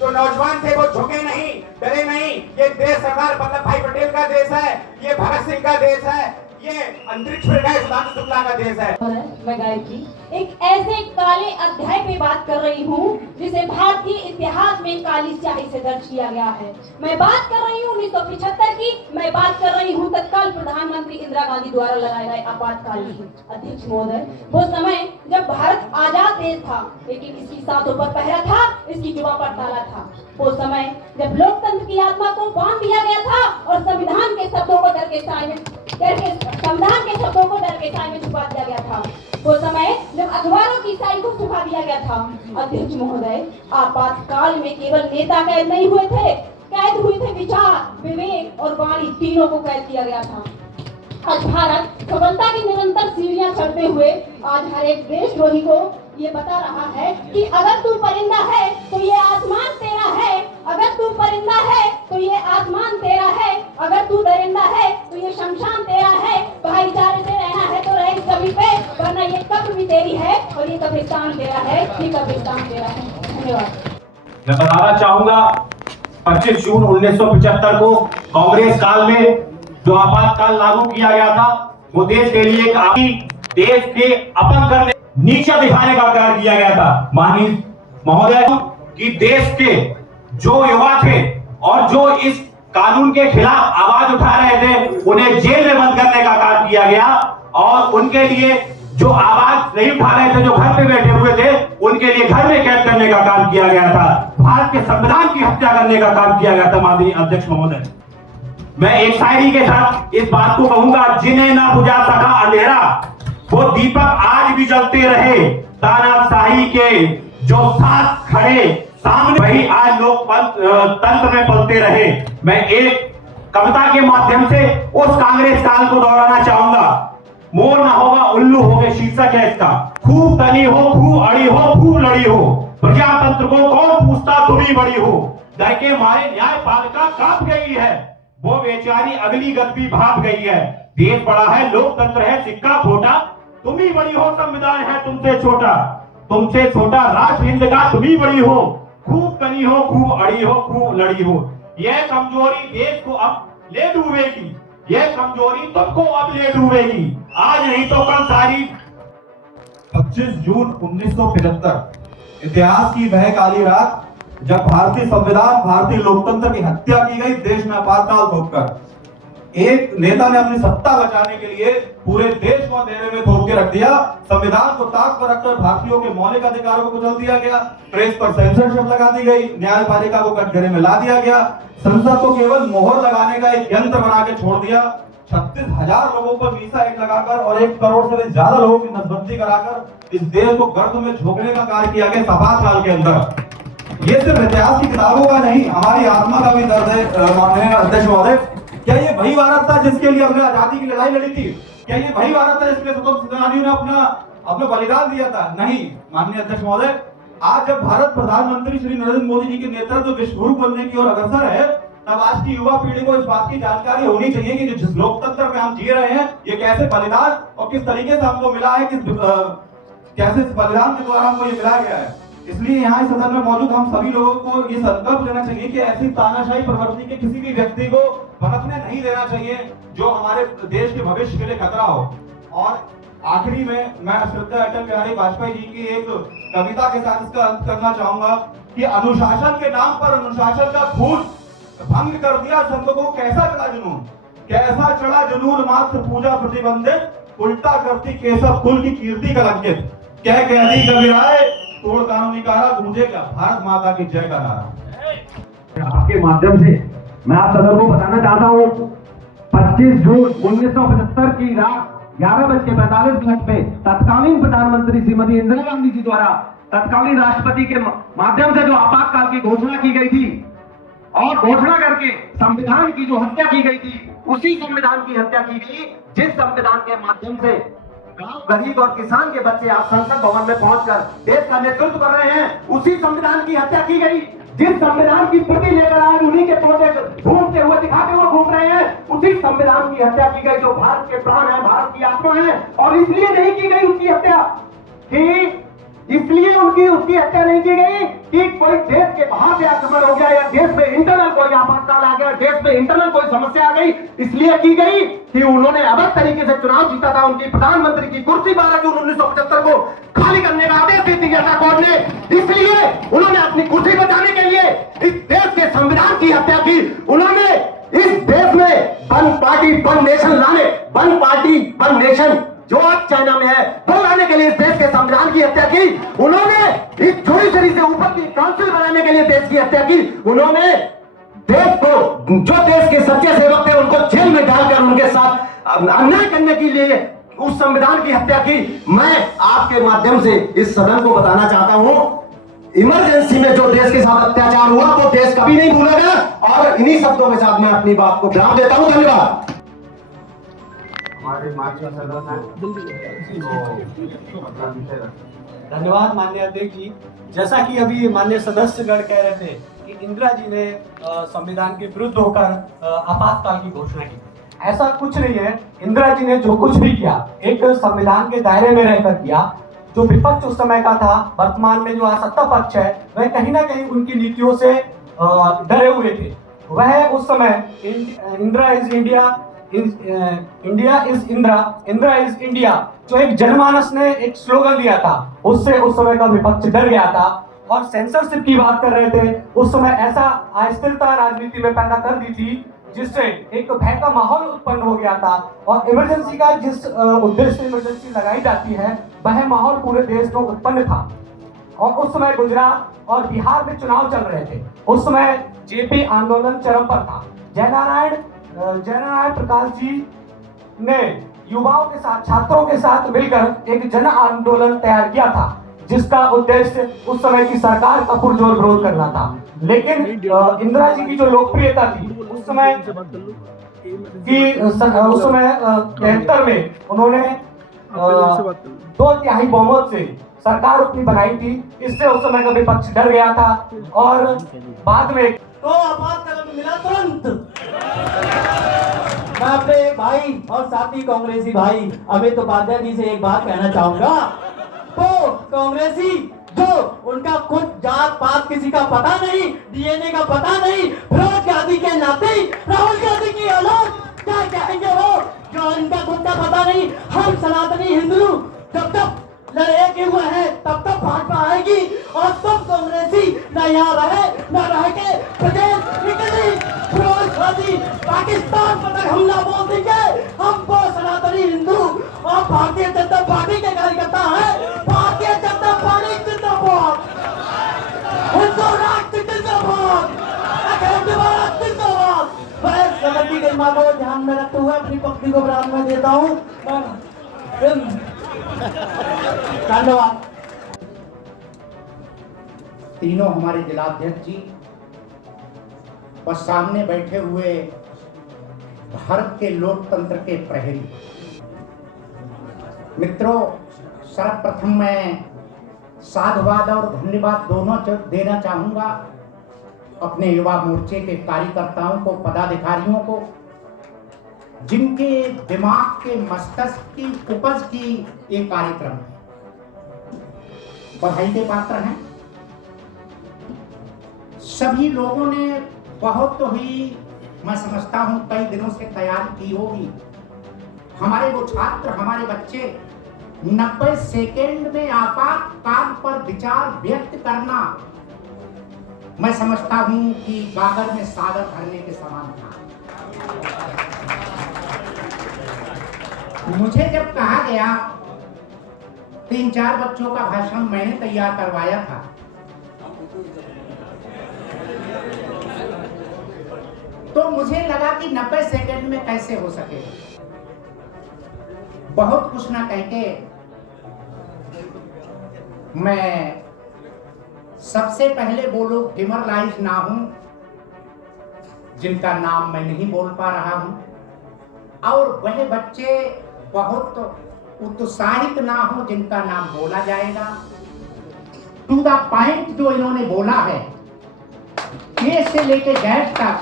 जो नौजवान थे वो झुके नहीं, डरे नहीं। ये देश सरदार वल्लभ भाई पटेल का देश है, ये भगत सिंह का देश है, ये अंतरिक्ष में गए सुधांशु शुक्ला का देश है। मैं गायकी एक ऐसे काले अध्याय पे बात कर रही हूँ जिसे भारतीय इतिहास में काली स्याही से दर्ज किया गया है। मैं बात कर रही हूँ 1975 की, मैं बात कर रही हूँ तत्काल प्रधानमंत्री इंदिरा गांधी द्वारा लगाए गए आपातकाल की। अध्यक्ष महोदय, वो समय जब भारत आजाद देश था लेकिन इसकी सांसों पर पहरा था, इसकी जुबां पर ताला था। वो समय जब लोकतंत्र की आत्मा को बांध दिया गया था और संविधान के शब्दों को डर के साए में छुपा दिया गया था। वो समय जब अखबारों की स्याही को सुखा दिया गया था। अध्यक्ष महोदय, आपातकाल में केवल नेता कैद नहीं हुए थे, कैद हुए थे विचार, विवेक और वाणी, तीनों को कैद किया गया था। आज भारत सफलता की निरंतर सीढ़ियां चढ़ते हुए आज हर एक देशद्रोही को ये बता रहा है कि अगर तू परिंदा है तो ये आसमान तेरा है, अगर तू परिंदा है तो ये आसमान तेरा है, अगर तू दरिंदा है तो ये शमशान तेरा है। भाईचारे से रहना है तो रह इस जमीन पे, वरना ये कब्र भी तेरी है और ये कब्रिस्तान तेरा है, ये कब्रिस्तान तेरा है। धन्यवाद। मैं बताना चाहूंगा 25 जून 1975 को कांग्रेस काल में जो आपातकाल लागू किया गया था वो देश के लिए एक देश के अपंग करने नीचा दिखाने का कार्य किया गया था। माननीय महोदय कि देश के जो युवा थे और जो इस कानून के खिलाफ आवाज उठा रहे थे उन्हें जेल में बंद करने का कार्य किया गया और उनके लिए जो आवाज नहीं उठा रहे थे, जो घर पे बैठे हुए थे, उनके लिए घर में कैद करने का काम किया गया था। भारत के संविधान की हत्या करने का काम किया गया था। माननीय अध्यक्ष महोदय, मैं एक शायरी के साथ इस बात को कहूंगा, जिन्हें ना बुझा सका अंधेरा वो दीपक आज भी जलते रहे, तानाशाही के जो साथ खड़े सामने वही आज लोग तंत्र में पलते रहे। मैं एक कविता के माध्यम से उस कांग्रेस काल को दोहराना चाहूंगा। मोर ना होगा उल्लू होगे शीर्षक है इसका। खूब तनी हो, खूब अड़ी हो, खूब लड़ी हो, प्रजातंत्र को कौन पूछता तुम ही बड़ी हो। डर के मारे न्यायपालिका कांप गई है, वो बेचारी अगली गत भी भाग गई है। देश बड़ा है, लोकतंत्र है, सिक्का खोटा, तुम ही बड़ी हो, संविधान है तुमसे छोटा, तुमसे छोटा राष्ट्र हिंद का तुम ही बड़ी हो। खूब तनी हो, खूब अड़ी हो, खूब लड़ी हो। यह कमजोरी देश को अब ले डूबेगी, यह कमजोरी तुमको अब ले डूबेगी, आज नहीं तो कल सारी। 25 जून 1975 इतिहास की वह काली रात जब भारतीय संविधान, भारतीय लोकतंत्र की हत्या की गई देश में आपातकाल थोपकर। एक नेता ने अपनी सत्ता बचाने के लिए पूरे देश को अंधेरे में थोप के रख दिया। संविधान को ताक पर रखकर भारतीयों के मौलिक अधिकारों को कुचल दिया गया, प्रेस पर सेंसरशिप लगा दी गई, न्यायपालिका को कटघरे में ला दिया गया, संसद को केवल मोहर लगाने का एक यंत्र बना के छोड़ दिया। 36,000 लोगों पर वीसा एक्ट लगाकर और 1 करोड़ से ज्यादा लोगों की नसबंदी कराकर इस देश को गर्द में झोंकने का कार्य किया गया आपातकाल के अंदर। ये सिर्फ इतिहास की किताबों का नहीं, हमारी आत्मा का भी दर्द है। माननीय अध्यक्ष महोदय, क्या ये वही भारत था जिसके लिए हमने आजादी की लड़ाई लड़ी थी? क्या ये वही भारत था जिसके लिए स्वतंत्र सेनानियों ने अपना बलिदान दिया था? नहीं। माननीय अध्यक्ष महोदय, आज जब भारत प्रधानमंत्री श्री नरेंद्र मोदी जी के नेतृत्व विश्वगुरु बनने की ओर अग्रसर है, तब आज की युवा पीढ़ी को इस बात की जानकारी होनी चाहिए कि जिस लोकतंत्र में हम जी रहे हैं ये कैसे बलिदान और किस तरीके से हमको मिला है, कैसे इस बलिदान के द्वारा हमको ये मिला गया है। इसलिए यहाँ इस सदन में मौजूद हम सभी लोगों को ये संकल्प लेना चाहिए कि ऐसी तानाशाही प्रवृत्ति के किसी भी व्यक्ति को पनपने नहीं देना चाहिए जो हमारे देश के भविष्य के लिए खतरा हो। और आखिरी में मैं श्रद्धा अटल बिहारी वाजपेयी जी की एक कविता के साथ इसका अंत करना चाहूंगा कि अनुशासन के नाम पर अनुशासन का खून भंग कर दिया संघ को, कैसा चला जुनून, कैसा चढ़ा जुनून, मात्र पूजा प्रतिबंधित, उल्टा करती केशव कुल की कीर्ति कलंकित। कह दी कबीराए तोड़ कानूनी कारा, गूंजेगा भारत माता की जय का नारा। आपके माध्यम से मैं आप सदन को बताना चाहता हूँ 25 जून 1975 की रात 11:45 पे तत्कालीन प्रधानमंत्री श्रीमती इंदिरा गांधी जी द्वारा तत्कालीन राष्ट्रपति के माध्यम से जो आपातकाल की घोषणा की गई थी और घोषणा करके संविधान की जो हत्या की गई थी, उसी संविधान की हत्या की गई जिस संविधान के माध्यम से गांव, गरीब और किसान के बच्चे आप संसद भवन में पहुंचकर देश का नेतृत्व कर रहे हैं। उसी संविधान की हत्या की गई जिस संविधान की प्रति लेकर आज उन्हीं के पौधे घूमते हुए दिखाते हुए घूम रहे हैं, उसी संविधान की हत्या की गई जो भारत के प्राण है, भारत की आत्मा है। और इसलिए नहीं की गई उसकी हत्या कि इसलिए उसकी हत्या नहीं की गई कि कोई देश के बाहर से आक्रमण हो गया या देश में इंटरनल कोई आपातकाल आ गया, देश में इंटरनल कोई समस्या आ गई, इसलिए की गई कि उन्होंने अवैध तरीके से चुनाव जीता था। उनकी प्रधानमंत्री की कुर्सी 12 जून 1975 को खाली करने का आदेश दे दिया था कोर्ट ने, इसलिए उन्होंने अपनी कुर्सी बचाने के लिए इस देश के संविधान की हत्या की। उन्होंने इस देश में वन पार्टी वन नेशन लाने, वन पार्टी वन नेशन जो आज चाइना में है वो लाने के लिए इस देश के संविधान की हत्या की। उन्होंने इस जुडिशरी से ऊपर की काउंसिल बनाने के लिए देश की हत्या की। उन्होंने देश को, जो देश के सच्चे सेवक थे उनको जेल में डालकर उनके साथ अन्याय करने के लिए उस संविधान की हत्या की। मैं आपके माध्यम से इस सदन को बताना चाहता हूं, इमरजेंसी में जो देश के साथ अत्याचार हुआ वो देश कभी नहीं भूलेगा। और इन्हीं शब्दों के साथ मैं अपनी बात को विराम देता हूं। धन्यवाद। हमारे मार्च का सदस्य है तो अपना विषय रखें। धन्यवाद माननीय अध्यक्ष जी। जैसा कि अभी माननीय सदस्यगण कह रहे थे कि इंदिरा जी ने संविधान के विरुद्ध होकर आपातकाल की घोषणा की, ऐसा कुछ नहीं है। इंदिरा जी ने जो कुछ भी किया एक संविधान के दायरे में रहकर किया। जो विपक्ष उस समय का था, वर्तमान में जो सत्ता पक्ष है, वह कहीं ना कहीं उनकी नीतियों से डरे हुए थे। वह उस समय Indira is India, India is Indira, Indira is India, जो एक जनमानस ने एक स्लोगन दिया था, उससे उस समय का विपक्ष डर गया था और सेंसरशिप की बात कर रहे थे। उस समय ऐसा अस्थिरता राजनीति में पैदा कर दी थी जिससे एक भय का माहौल उत्पन्न हो गया था। और इमरजेंसी का जिस उद्देश्य से इमरजेंसी लगाई जाती है, वह माहौल पूरे देश में उत्पन्न था। और उस समय गुजरात और बिहार में चुनाव चल रहे थे। उस समय जेपी आंदोलन चरम पर था। जयनारायण प्रकाश जी ने युवाओं के साथ, छात्रों के साथ मिलकर एक जन आंदोलन तैयार किया था, जिसका उद्देश्य उस समय की सरकार का पुरजोर विरोध करना था। लेकिन इंदिरा जी की जो लोकप्रियता थी उस समय 73 में उन्होंने 2/3 बहुमत से सरकार अपनी बनाई थी। इससे उस समय का विपक्ष डर गया था और बाद में तो आपातकाल मिला तुरंत। मैं अपने भाई और साथी कांग्रेसी भाई अमित उपाध्याय जी से एक बात कहना चाहूंगा। तो कांग्रेसी जो उनका खुद जात पात किसी का पता नहीं, डीएनए का पता नहीं, फिरोज गांधी के नाते राहुल गांधी की औलाद क्या कहेंगे वो, जो इनका खुद का पता नहीं। हम सनातनी हिंदू जब तक लड़े हुए हैं तब तक भाजपा आएगी और सब कांग्रेसी न यहाँ रहे न रह के प्रदेश इटली फिरोज गांधी पाकिस्तान पर तक हमला बोल देंगे। हम वो सनातनी हिंदू और भारतीय जनता पार्टी के कार्यकर्ता हैं। भारतीय जनता पार्टी जिंदाबाद, हिंदू राष्ट्र जिंदाबाद, अखंड भारत जिंदाबाद। मैं समिति के मांगों को ध्यान में रखते हुए अपनी पंक्ति को विराम में देता हूँ। धन्यवाद। तीनों हमारे जिलाध्यक्ष जी और सामने बैठे हुए भारत के लोकतंत्र के प्रहरी मित्रों, सर्वप्रथम मैं साधुवाद और धन्यवाद दोनों देना चाहूंगा अपने युवा मोर्चे के कार्यकर्ताओं को, पदाधिकारियों को, जिनके दिमाग के मस्तिष्क की उपज की ये कार्यक्रम है, बधाई के पात्र हैं। सभी लोगों ने बहुत ही, मैं समझता हूं, कई दिनों से तैयारी की होगी। हमारे वो छात्र, हमारे बच्चे 90 सेकेंड में आपातकाल पर विचार व्यक्त करना, मैं समझता हूं कि गागर में सागर भरने के समान था। मुझे जब कहा गया 3-4 बच्चों का भाषण मैंने तैयार करवाया था, तो मुझे लगा कि 90 सेकंड में कैसे हो सकेगा। बहुत कुछ ना कहके मैं सबसे पहले वो लोग डिमोरलाइज ना हूं जिनका नाम मैं नहीं बोल पा रहा हूं, और वह बच्चे बहुत उत्साहित ना हो जिनका नाम बोला जाएगा। टू द पॉइंट जो इन्होंने बोला है, ये से लेके जेड तक,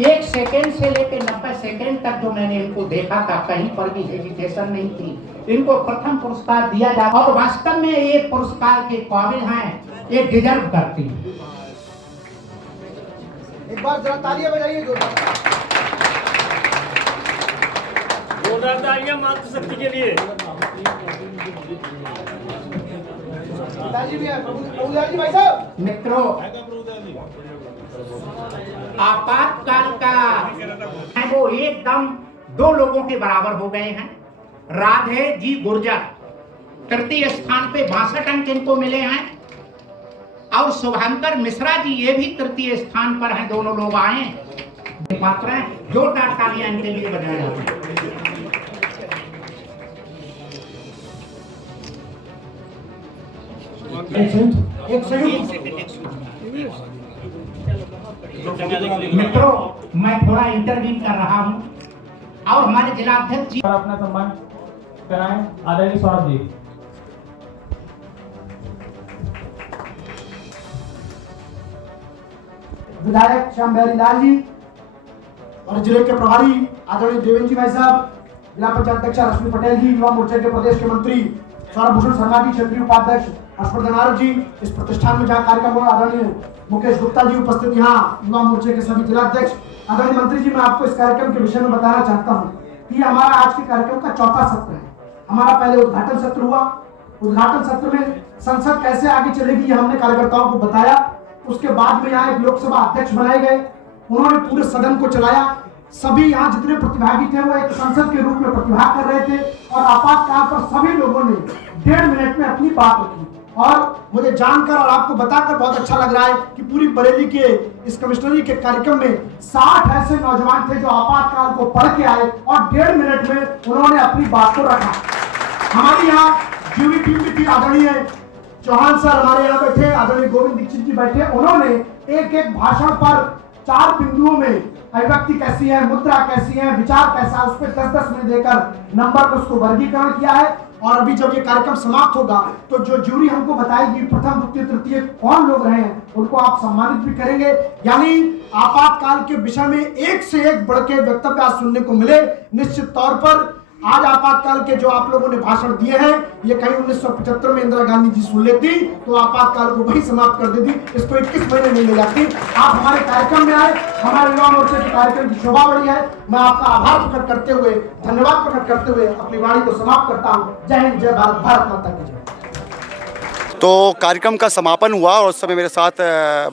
1 सेकेंड से लेके 90 सेकेंड तक जो मैंने इनको देखा था, कहीं पर भी हेजिटेशन नहीं थी। इनको प्रथम पुरस्कार दिया जाता और वास्तव में ये पुरस्कार के काबिल हैं, ये डिजर्व करती हैं। एक बार जरा तालियां बजाइए जोरदार तालियां मातृशक्ति के लिए। मित्रों, आपातकाल का है वो एकदम 2 लोगों के बराबर हो गए हैं। राधे जी गुर्जर तृतीय स्थान पे 62 अंक इनको मिले हैं, और शुभंकर मिश्रा जी ये भी तृतीय स्थान पर हैं। दोनों लोग आए पात्र हैं, जोरदार तालियां इनके लिए बजाया जाता है। मित्रों, मैं थोड़ा इंटरव्यू कर रहा हूं और हमारे जिलाध्यक्ष जी अपना सम्मान कराएं। आदरणीय सौरभ जी। विधायक श्याम बिहारी लाल जी और जिले के प्रभारी आदरणीय देवेंद्र जी भाई साहब, जिला पंचायत अध्यक्ष रश्मि पटेल जी, युवा मोर्चा के प्रदेश के मंत्री सौरभ भूषण शर्मा जी, क्षेत्रीय उपाध्यक्ष हर्षवर्धन आर्य जी, इस प्रतिष्ठान में जहाँ कार्यक्रम हुआ आदरणीय मुकेश गुप्ता जी उपस्थित, यहाँ युवा मोर्चे के सभी जिलाध्यक्ष, आदरणीय मंत्री जी, मैं आपको इस कार्यक्रम के विषय में बताना चाहता हूँ कि हमारा आज के कार्यक्रम का चौथा सत्र है। हमारा पहले उद्घाटन सत्र हुआ, उद्घाटन सत्र में संसद कैसे आगे चलेगी ये हमने कार्यकर्ताओं को बताया। उसके बाद में यहाँ एक लोकसभा अध्यक्ष बनाए गए, उन्होंने पूरे सदन को चलाया। सभी यहाँ जितने प्रतिभागी थे वो एक संसद के रूप में प्रतिभाग कर रहे थे और आपातकाल पर सभी लोगों ने 1.5 मिनट में अपनी बात रखी। और मुझे जानकर और आपको बताकर बहुत अच्छा लग रहा है कि पूरी बरेली के इस कमिश्नरी के कार्यक्रम में 60 ऐसे नौजवान थे जो आपातकाल को पढ़ के आए और 1.5 मिनट में उन्होंने अपनी बात को रखा। हमारी यहाँ ज्यूरी टीम भी थी, आदरणीय चौहान सर हमारे यहाँ बैठे, आदरणीय गोविंद दीक्षित जी बैठे, उन्होंने एक एक भाषण पर 4 बिंदुओं में अभिव्यक्ति कैसी है, मुद्रा कैसी है, विचार कैसा है, उस पर 10-10 में देकर नंबर पर उसको वर्गीकरण किया है। और अभी जब ये कार्यक्रम समाप्त होगा तो जो ज्यूरी हमको बताएगी प्रथम द्वितीय तृतीय कौन लोग रहे हैं उनको आप सम्मानित भी करेंगे। यानी आपातकाल के विषय में एक से एक बढ़ के वक्तव्य आज सुनने को मिले। निश्चित तौर पर आज आपातकाल के जो आप लोगों ने भाषण दिए हैं ये कहीं 1975 में इंदिरा गांधी जी सुन लेती तो आपातकाल को वही समाप्त कर देती, इसको 21 महीने नहीं ले जाती। आप हमारे कार्यक्रम में आए, हमारे युवा मोर्चे के कार्यक्रम की शोभा बढ़ी है। मैं आपका आभार प्रकट करते हुए, धन्यवाद प्रकट करते हुए अपनी वाणी को समाप्त करता हूँ। जय हिंद, जय भारत, भारत माता की जय। तो कार्यक्रम का समापन हुआ और उस समय मेरे साथ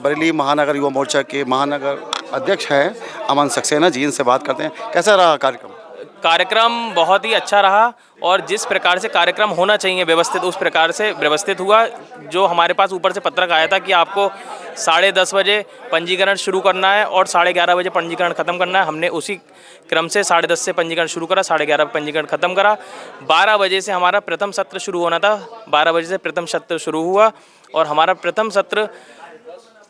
बरेली महानगर युवा मोर्चा के महानगर अध्यक्ष हैं अमन सक्सेना जी, इनसे बात करते हैं। कैसा रहा कार्यक्रम? कार्यक्रम बहुत ही अच्छा रहा और जिस प्रकार से कार्यक्रम होना चाहिए व्यवस्थित, उस प्रकार से व्यवस्थित हुआ। जो हमारे पास ऊपर से पत्रक आया था कि आपको 10:30 बजे पंजीकरण शुरू करना है और 11:30 बजे पंजीकरण खत्म करना है, हमने उसी क्रम से 10:30 से पंजीकरण शुरू करा, 11:30 पंजीकरण खत्म करा। 12 बजे से हमारा प्रथम सत्र शुरू होना था, 12 बजे से प्रथम सत्र शुरू हुआ और हमारा प्रथम सत्र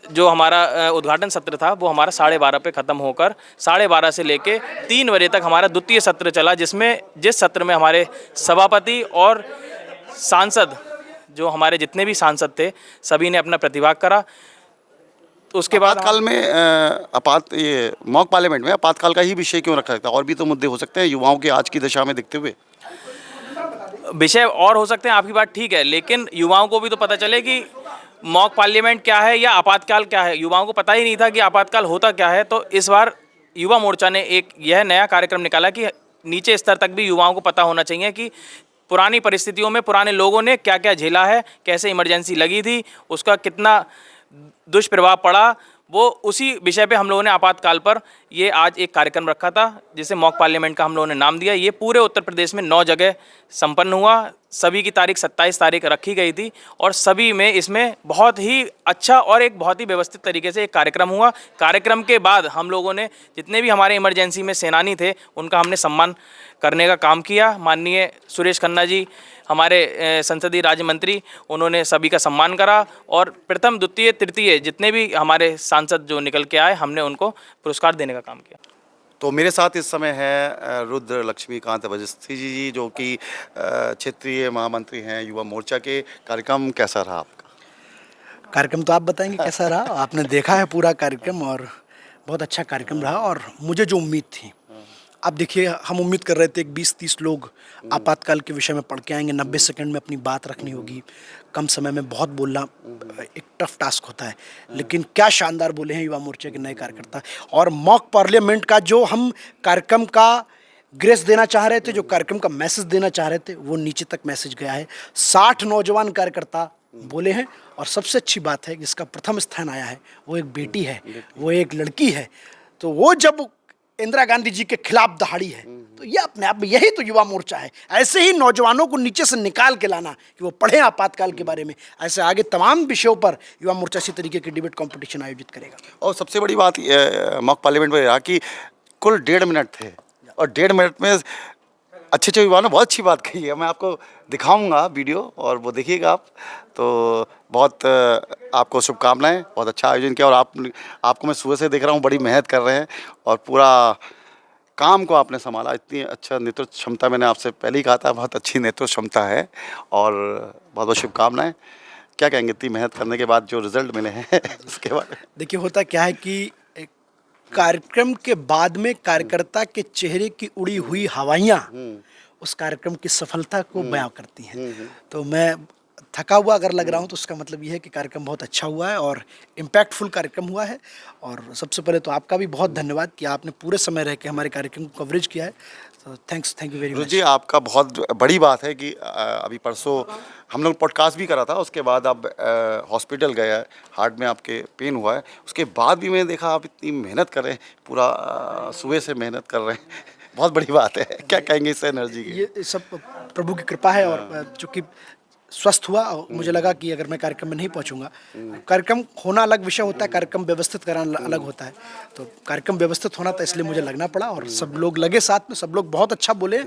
जो हमारा उद्घाटन सत्र था वो हमारा 12:30 पे ख़त्म होकर 12:30 से लेके 3 बजे तक हमारा द्वितीय सत्र चला, जिस सत्र में हमारे सभापति और सांसद जो हमारे जितने भी सांसद थे सभी ने अपना प्रतिभाग करा। उसके बाद आपातकाल में ये मॉक पार्लियामेंट में आपातकाल का ही विषय क्यों रखा जाता है? और भी तो मुद्दे हो सकते हैं युवाओं की आज की दशा में दिखते हुए। विषय और हो सकते हैं, आपकी बात ठीक है, लेकिन युवाओं को भी तो पता चले कि मॉक पार्लियामेंट क्या है या आपातकाल क्या है। युवाओं को पता ही नहीं था कि आपातकाल होता क्या है। तो इस बार युवा मोर्चा ने एक यह नया कार्यक्रम निकाला कि नीचे स्तर तक भी युवाओं को पता होना चाहिए कि पुरानी परिस्थितियों में पुराने लोगों ने क्या क्या झेला है, कैसे इमरजेंसी लगी थी, उसका कितना दुष्प्रभाव पड़ा, वो उसी विषय पे हम लोगों ने आपातकाल पर ये आज एक कार्यक्रम रखा था जिसे मॉक पार्लियामेंट का हम लोगों ने नाम दिया। ये पूरे उत्तर प्रदेश में 9 जगह संपन्न हुआ। सभी की तारीख 27 तारीख रखी गई थी और सभी में इसमें बहुत ही अच्छा और एक बहुत ही व्यवस्थित तरीके से एक कार्यक्रम हुआ। कार्यक्रम के बाद हम लोगों ने जितने भी हमारे इमरजेंसी में सेनानी थे उनका हमने सम्मान करने का काम किया। माननीय सुरेश खन्ना जी हमारे संसदीय राज्य मंत्री, उन्होंने सभी का सम्मान करा और प्रथम द्वितीय तृतीय जितने भी हमारे सांसद जो निकल के आए हमने उनको पुरस्कार देने का काम किया। तो मेरे साथ इस समय है रुद्र लक्ष्मीकांत अवस्थी जी जो कि क्षेत्रीय महामंत्री हैं युवा मोर्चा के। कार्यक्रम कैसा रहा आपका? कार्यक्रम तो आप बताएंगे कैसा रहा? आपने देखा है पूरा कार्यक्रम और बहुत अच्छा कार्यक्रम रहा। और मुझे जो उम्मीद थी, अब देखिए हम उम्मीद कर रहे थे 20-30 लोग आपातकाल के विषय में पढ़ के आएंगे, 90 सेकंड में अपनी बात रखनी होगी, कम समय में बहुत बोलना एक टफ टास्क होता है। लेकिन क्या शानदार बोले हैं युवा मोर्चा के नए कार्यकर्ता। और मॉक पार्लियामेंट का जो हम कार्यक्रम का ग्रेस देना चाह रहे थे, जो कार्यक्रम का मैसेज देना चाह रहे थे, वो नीचे तक मैसेज गया है। 60 नौजवान कार्यकर्ता बोले हैं और सबसे अच्छी बात है जिसका प्रथम स्थान आया है वो एक बेटी है, वो एक लड़की है। तो वो जब इंदिरा गांधी जी के खिलाफ दहाड़ी है तो ये अपने आप में यही तो युवा मोर्चा है। ऐसे ही नौजवानों को नीचे से निकाल के लाना कि वो पढ़ें आपातकाल के बारे में। ऐसे आगे तमाम विषयों पर युवा मोर्चा इसी तरीके के डिबेट कंपटीशन आयोजित करेगा। और सबसे बड़ी बात मॉक पार्लियामेंट में रहा कि कुल 1.5 मिनट थे और 1.5 मिनट में अच्छे युवाओं ने बहुत अच्छी बात कही है। मैं आपको दिखाऊंगा वीडियो और वो देखिएगा आप। तो बहुत आपको शुभकामनाएं, बहुत अच्छा आयोजन किया। और आपको मैं सुबह से देख रहा हूँ बड़ी मेहनत कर रहे हैं और पूरा काम को आपने संभाला। इतनी अच्छा नेतृत्व क्षमता मैंने आपसे पहले ही कहा था, बहुत अच्छी नेतृत्व क्षमता है और बहुत बहुत शुभकामनाएं। क्या कहेंगे इतनी मेहनत करने के बाद जो रिजल्ट मिले हैं उसके बारे में? देखिए होता क्या है कि एक कार्यक्रम के बाद में कार्यकर्ता के चेहरे की उड़ी हुई हवाइयाँ उस कार्यक्रम की सफलता को बयां करती हैं। तो मैं थका हुआ अगर लग रहा हूँ तो उसका मतलब ये है कि कार्यक्रम बहुत अच्छा हुआ है और इम्पैक्टफुल कार्यक्रम हुआ है। और सबसे पहले तो आपका भी बहुत धन्यवाद कि आपने पूरे समय रह के हमारे कार्यक्रम को कवरेज किया है। तो थैंक यू वेरी मच। जी आपका बहुत बड़ी बात है कि अभी परसों हम लोग पॉडकास्ट भी करा था, उसके बाद आप हॉस्पिटल गए, हार्ट में आपके पेन हुआ है, उसके बाद भी मैंने देखा आप इतनी मेहनत कर रहे हैं, पूरा सुबह से मेहनत कर रहे हैं, बहुत बड़ी बात है। क्या कहेंगे इस एनर्जी की? ये सब प्रभु की कृपा है और चूँकि स्वस्थ हुआ और मुझे लगा कि अगर मैं कार्यक्रम में नहीं पहुंचूंगा, कार्यक्रम होना अलग विषय होता है, कार्यक्रम व्यवस्थित कराना अलग होता है। तो कार्यक्रम व्यवस्थित होना था इसलिए मुझे लगना पड़ा और सब लोग लगे साथ में, सब लोग बहुत अच्छा बोले।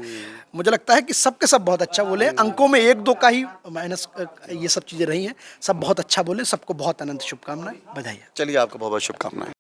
मुझे लगता है कि सबके सब बहुत अच्छा बोले, अंकों में 1-2 का ही माइनस ये सब चीज़ें रही हैं, सब बहुत अच्छा बोले। सबको बहुत अनंत शुभकामनाएं, बधाई। चलिए आपको बहुत बहुत शुभकामनाएं।